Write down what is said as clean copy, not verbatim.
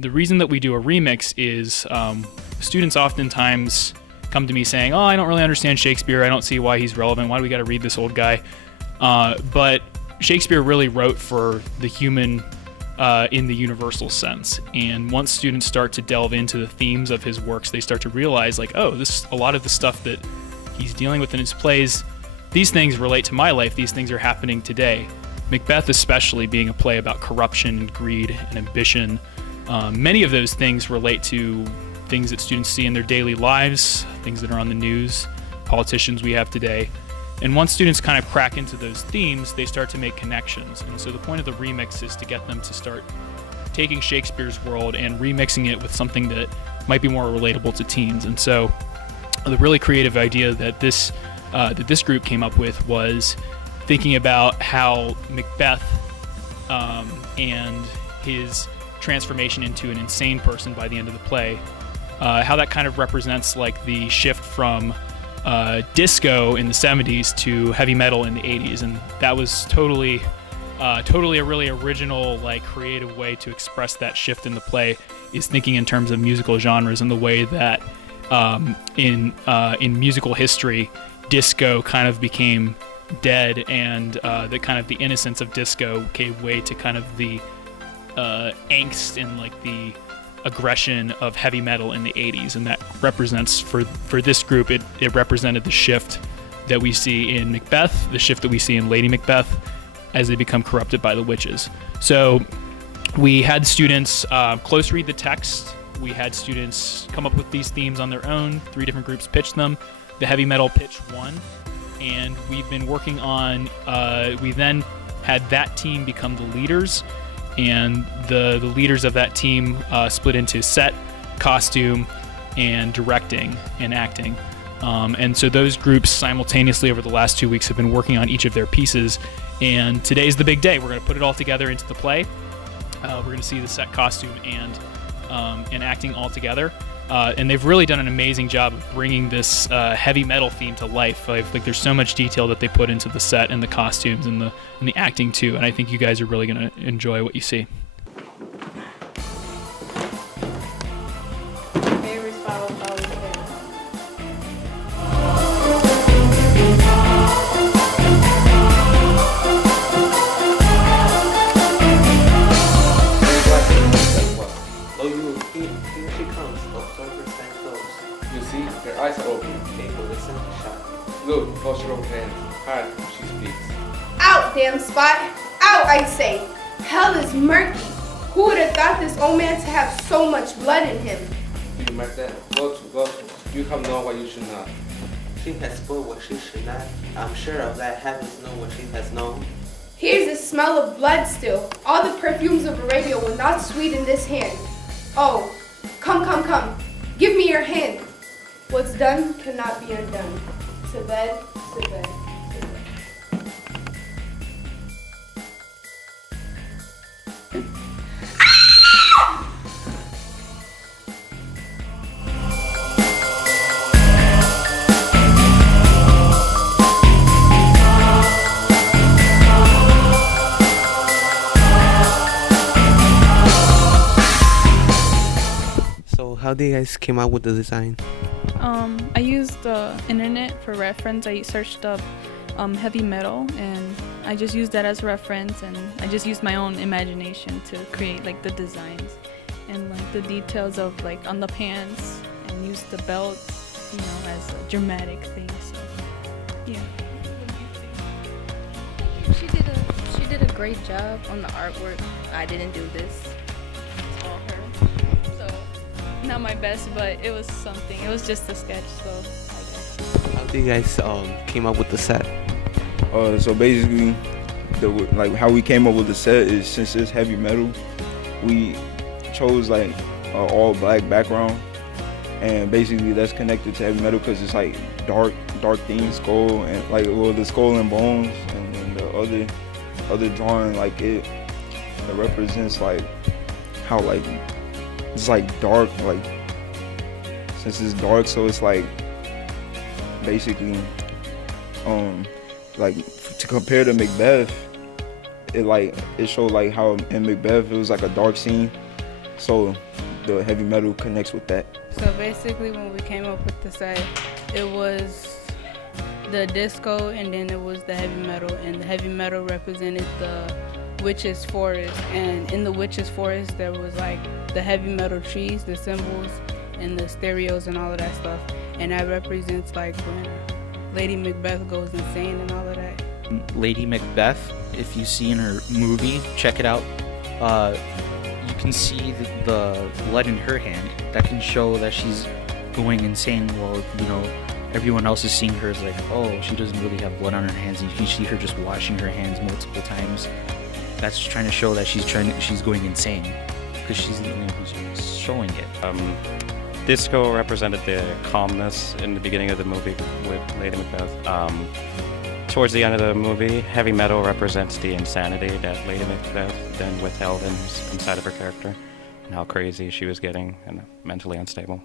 the reason that we do a remix is students oftentimes come to me saying, oh, I don't really understand Shakespeare. I don't see why he's relevant. Why do we got to read this old guy? But Shakespeare really wrote for the human in the universal sense. And once students start to delve into the themes of his works, they start to realize, like, oh, a lot of the stuff that he's dealing with in his plays, these things relate to my life. These things are happening today. Macbeth, especially, being a play about corruption and greed and ambition, many of those things relate to things that students see in their daily lives, things that are on the news, politicians we have today. And once students kind of crack into those themes, they start to make connections. And so the point of the remix is to get them to start taking Shakespeare's world and remixing it with something that might be more relatable to teens. And so the really creative idea that this group came up with was thinking about how Macbeth and his transformation into an insane person by the end of the play, how that kind of represents like the shift from disco in the 70s to heavy metal in the 80s. And that was totally a really original, like, creative way to express that shift in the play, is thinking in terms of musical genres and the way that in musical history, disco kind of became dead, and the innocence of disco gave way to kind of the angst and like the aggression of heavy metal in the 80s. And that represents, for this group, it represented the shift that we see in Macbeth, the shift that we see in Lady Macbeth as they become corrupted by the witches. So we had students close read the text. We had students come up with these themes on their own. 3 different groups pitched them. The heavy metal pitch won, and we've been working on, we then had that team become the leaders, and the leaders of that team split into set, costume, and directing and acting. And so those groups simultaneously over the last 2 weeks have been working on each of their pieces, and today's the big day. We're going to put it all together into the play. We're going to see the set, costume, and acting all together. And they've really done an amazing job of bringing this heavy metal theme to life. Like, there's so much detail that they put into the set and the costumes and the acting too. And I think you guys are really going to enjoy what you see. Their eyes are open. Okay, but listen, shut. Look, close your open hands. Hide when she speaks. Out, damn spot! Out, I say! Hell is murky. Who would have thought this old man to have so much blood in him? Do you mark that? Go to. You have known what you should not. She has spoiled what she should not. I'm sure of that. Heavens know what she has known. Here's the smell of blood still. All the perfumes of Arabia will not sweeten this hand. Oh, come. Give me your hand. What's done cannot be undone. To bed, to bed, to bed. So how do you guys came out with the design? I used the internet for reference. I searched up heavy metal, and I just used that as reference, and I just used my own imagination to create like the designs and like the details of like on the pants, and use the belt, as a dramatic thing. So yeah. She did a great job on the artwork. I didn't do this. It's all her. So Not my best, but it was something. It was just a sketch, so I guess. How do you guys came up with the set? So basically, how we came up with the set is, since it's heavy metal, we chose like an all black background, and basically that's connected to heavy metal because it's like dark themed skull, and like the skull and bones, and then the other drawing, like it represents like how like it's like dark, like since it's dark, so it's like basically like to compare to Macbeth, it showed like how in Macbeth it was like a dark scene, So the heavy metal connects with that. So basically, when we came up with the set, it was the disco and then it was the heavy metal, and the heavy metal represented the witch's forest, and in the witch's forest there was like the heavy metal trees, the symbols, and the stereos and all of that stuff, and that represents like when Lady Macbeth goes insane and all of that. Lady Macbeth, if you see in her movie, check it out. You can see the blood in her hand. That can show that she's going insane. While everyone else is seeing her as like, oh, she doesn't really have blood on her hands, and you can see her just washing her hands multiple times. That's trying to show that she's going insane, because she's the one who's showing it. Disco represented the calmness in the beginning of the movie with Lady Macbeth. Towards the end of the movie, heavy metal represents the insanity that Lady Macbeth then withheld inside of her character, and how crazy she was getting and mentally unstable.